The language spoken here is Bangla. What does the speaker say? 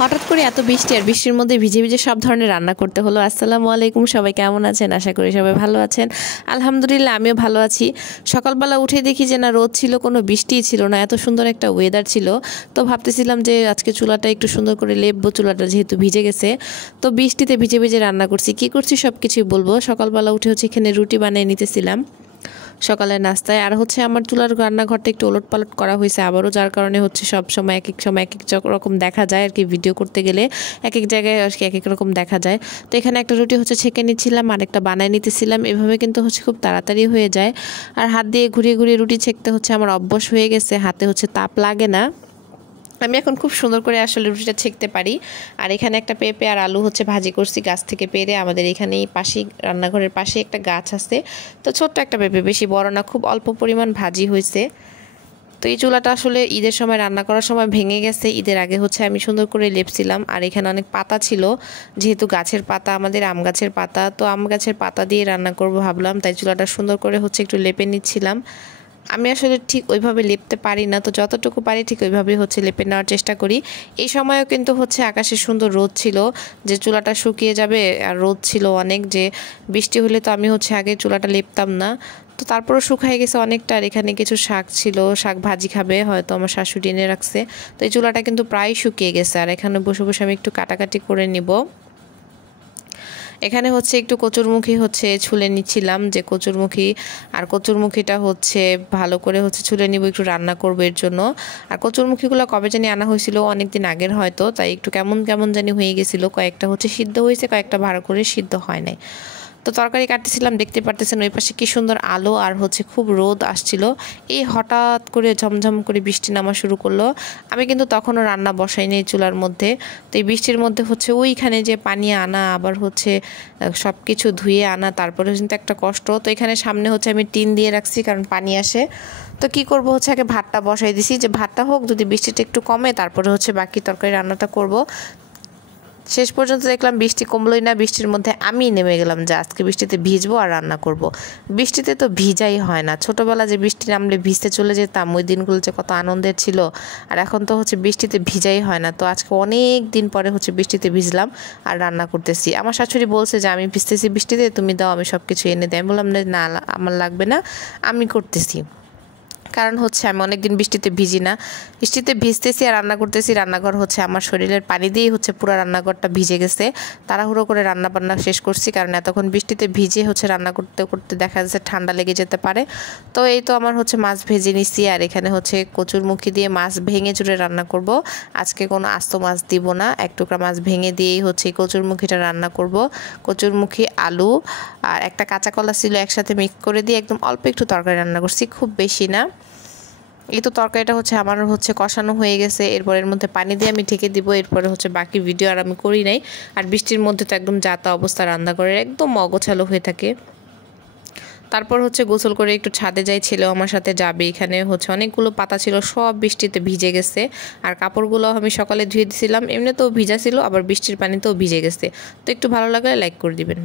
হঠাৎ করে এত বৃষ্টি আর বৃষ্টির মধ্যে ভিজে ভিজে সব ধরনের রান্না করতে হলো। আসসালামু আলাইকুম, সবাই কেমন আছেন? আশা করি সবাই ভালো আছেন। আলহামদুলিল্লাহ আমিও ভালো আছি। সকালবেলা উঠে দেখি যে না রোদ ছিল, কোনো বৃষ্টিই ছিল না, এত সুন্দর একটা ওয়েদার ছিল। তো ভাবতেছিলাম যে আজকে চুলাটা একটু সুন্দর করে লেপবো, চুলাটা যেহেতু ভিজে গেছে। তো বৃষ্টিতে ভিজে ভিজে রান্না করছি, কি করছি সব কিছুই বলবো। সকালবেলা উঠে এখানে রুটি বানিয়ে নিতেছিলাম সকালের নাস্তায়। আর আমার চুলার রান্নাঘরটা একটু ওলটপালট করা হয়েছে আবারও, যার কারণে সব সময় এক এক সময় এক এক রকম দেখা যায় আর কি। ভিডিও করতে গেলে এক এক জায়গায় আর কি এক এক রকম দেখা যায়। তো এখানে একটা রুটি ছেঁকে নিচ্ছিলাম আর একটা বানায় নিতেছিলাম। এভাবে কিন্তু খুব তাড়াতাড়ি হয়ে যায়। আর হাত দিয়ে ঘুরিয়ে ঘুরিয়ে রুটি ছেঁকতে আমার অভ্যাস হয়ে গেছে, হাতে তাপ লাগে না। আমি এখন খুব সুন্দর করে আসলে রুটিটা ছেঁকতে পারি। আর এখানে একটা পেঁপে আর আলু ভাজি করছি গাছ থেকে পেরে। আমাদের এখানেই পাশেই রান্নাঘরের পাশে একটা গাছ আছে, তো ছোট্ট একটা পেঁপে, বেশি বড় না, খুব অল্প পরিমাণ ভাজি হয়েছে। তো এই চুলাটা আসলে ঈদের সময় রান্না করার সময় ভেঙে গেছে। ঈদের আগে আমি সুন্দর করে লেপছিলাম। আর এখানে অনেক পাতা ছিল, যেহেতু গাছের পাতা, আমাদের আম গাছের পাতা, তো আম গাছের পাতা দিয়ে রান্না করব ভাবলাম, তাই চুলাটা সুন্দর করে একটু লেপে নিচ্ছিলাম। আমি আসলে ঠিক ওইভাবে লেপতে পারি না, তো যতটুকু পারি ঠিক ওইভাবেই লেপে নেওয়ার চেষ্টা করি। এই সময়ও কিন্তু আকাশে সুন্দর রোদ ছিল, যে চুলাটা শুকিয়ে যাবে, আর রোদ ছিল অনেক, যে বৃষ্টি হলে তো আমি আগে চুলাটা লেপতাম না। তো তারপরও শুকায় গেছে অনেকটা। আর এখানে কিছু শাক ছিল, শাক ভাজি খাবে হয়তো আমার শাশুড়ি এনে রাখছে। তো এই চুলাটা কিন্তু প্রায় শুকিয়ে গেছে। আর এখানে বসে বসে আমি একটু কাটাকাটি করে নিব। এখানে একটু কচুরমুখী ছুলে নিচ্ছিলাম, যে কচুরমুখী, আর কচুরমুখীটা ভালো করে ছুলে নিব, একটু রান্না করব এর জন্য। আর কচুরমুখীগুলো কবে জানি আনা হয়েছিল, অনেকদিন আগের হয়তো, তাই একটু কেমন কেমন জানি হয়ে গেছিলো। কয়েকটা সিদ্ধ হয়েছে, কয়েকটা ভালো করে সিদ্ধ হয় নাই। তো তরকারি কাটতেছিলাম, দেখতে পারতেছেন ওই পাশে কি সুন্দর আলো, আর খুব রোদ আসছিল। এই হঠাৎ করে ঝমঝম করে বৃষ্টি নামা শুরু করলো। আমি কিন্তু তখনও রান্না বসাইনি চুলার মধ্যে। তো এই বৃষ্টির মধ্যে ওইখানে যে পানি আনা, আবার সব কিছু ধুয়ে আনা, তারপরে কিন্তু একটা কষ্ট। তো এখানে সামনে আমি টিন দিয়ে রাখছি, কারণ পানি আসে। তো কি করব, আগে ভাতটা বসাই দিছি, যে ভাতটা হোক, যদি বৃষ্টিটা একটু কমে তারপরে বাকি তরকারি রান্নাটা করব। শেষ পর্যন্ত দেখলাম বৃষ্টি কমলোই না। বৃষ্টির মধ্যে আমি নেমে গেলাম যে আজকে বৃষ্টিতে ভিজবো আর রান্না করব। বৃষ্টিতে তো ভিজাই হয় না। ছোটোবেলা যে বৃষ্টি নামলে ভিজতে চলে যেতাম, ওই দিনগুলো যে কত আনন্দের ছিল। আর এখন তো বৃষ্টিতে ভিজাই হয় না। তো আজকে অনেক দিন পরে বৃষ্টিতে ভিজলাম আর রান্না করতেছি। আমার শাশুড়ি বলছে যে আমি ভিজতেছি বৃষ্টিতে, তুমি দাও, আমি সব কিছু এনে দেয়। আমি বললাম না, আমার লাগবে না, আমি করতেছি। কারণ আমি অনেকদিন বৃষ্টিতে ভিজি না। বৃষ্টিতে ভিজতেছি আর রান্না করতেছি। রান্নাঘর আমার শরীরের পানি দিয়েই পুরো রান্নাঘরটা ভিজে গেছে। তাড়াহুড়ো করে রান্না বান্না শেষ করছি, কারণ এতক্ষণ বৃষ্টিতে ভিজে রান্না করতে করতে দেখা যাচ্ছে ঠান্ডা লেগে যেতে পারে। তো এই তো আমার মাছ ভেজে নিছি। আর এখানে কচুরমুখী দিয়ে মাছ ভেঙে চুড়ে রান্না করব। আজকে কোনো আস্ত মাছ দিব না, এক টুকরা মাছ ভেঙে দিয়েই কচুরমুখীটা রান্না করব। কচুরমুখী, আলু আর একটা কাঁচা কলা ছিল, একসাথে মিক্স করে দিয়ে একদম অল্প একটু তরকারি রান্না করছি, খুব বেশি না। এই তো তরকারিটা আমার কষানো হয়ে গেছে। এরপর এর মধ্যে পানি দিয়ে আমি ঢেকে দিব। এরপরে বাকি ভিডিও আর আমি করি নাই। আর বৃষ্টির মধ্যে তো একদম যাতা অবস্থা, রান্না করে একদম অগোছালো হয়ে থাকে। তারপর গোসল করে একটু ছাদে যাই, ছেলেও আমার সাথে যাবে। এখানে অনেকগুলো পাতা ছিল, সব বৃষ্টিতে ভিজে গেছে। আর কাপড়গুলো আমি সকালে ধুয়ে দিয়েছিলাম, এমনিতেও ভিজা ছিল, আবার বৃষ্টির পানিতেও ভিজে গেছে। তো একটু ভালো লাগলে লাইক করে দিবেন।